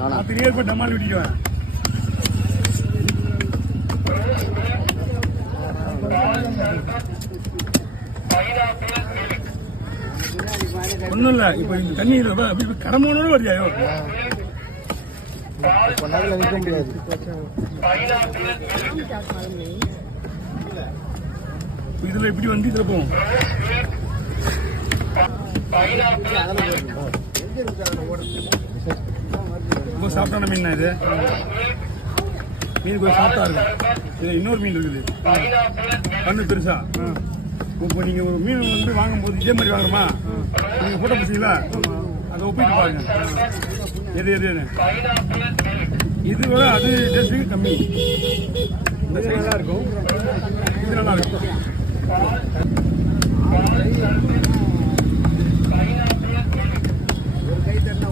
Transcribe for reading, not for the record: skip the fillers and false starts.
3 போய் டமால் விட்டுக்குவேன். ஒன்றும் இல்லை, இப்போ இந்த தண்ணியில் கடமோனோட வருதியாயோ நிற்க முடியாது. இதுல இப்படி வந்து இதுல போகும். ரொம்ப சாப்பிட்டான மீன் இது. மீன் கொஞ்சம் சாப்பிட்டா இருக்கும். இது இன்னொரு மீன் இருக்குது, கண்ணு பெருசா. இப்போ நீங்க ஒரு மீன் வந்து வாங்கும்போது இதே மாதிரி வாங்குறோமா, நீங்க போட்டோ பிடிச்சிங்களா, அதை ஒப்பிட்டு பாருங்க எது எதுன்னு. இது விட அது டேஸ்ட்டுக்கு கம்மி. இது நல்லா இருக்கும், இது நல்லா இருக்கும். ஒரு கை தட்டினா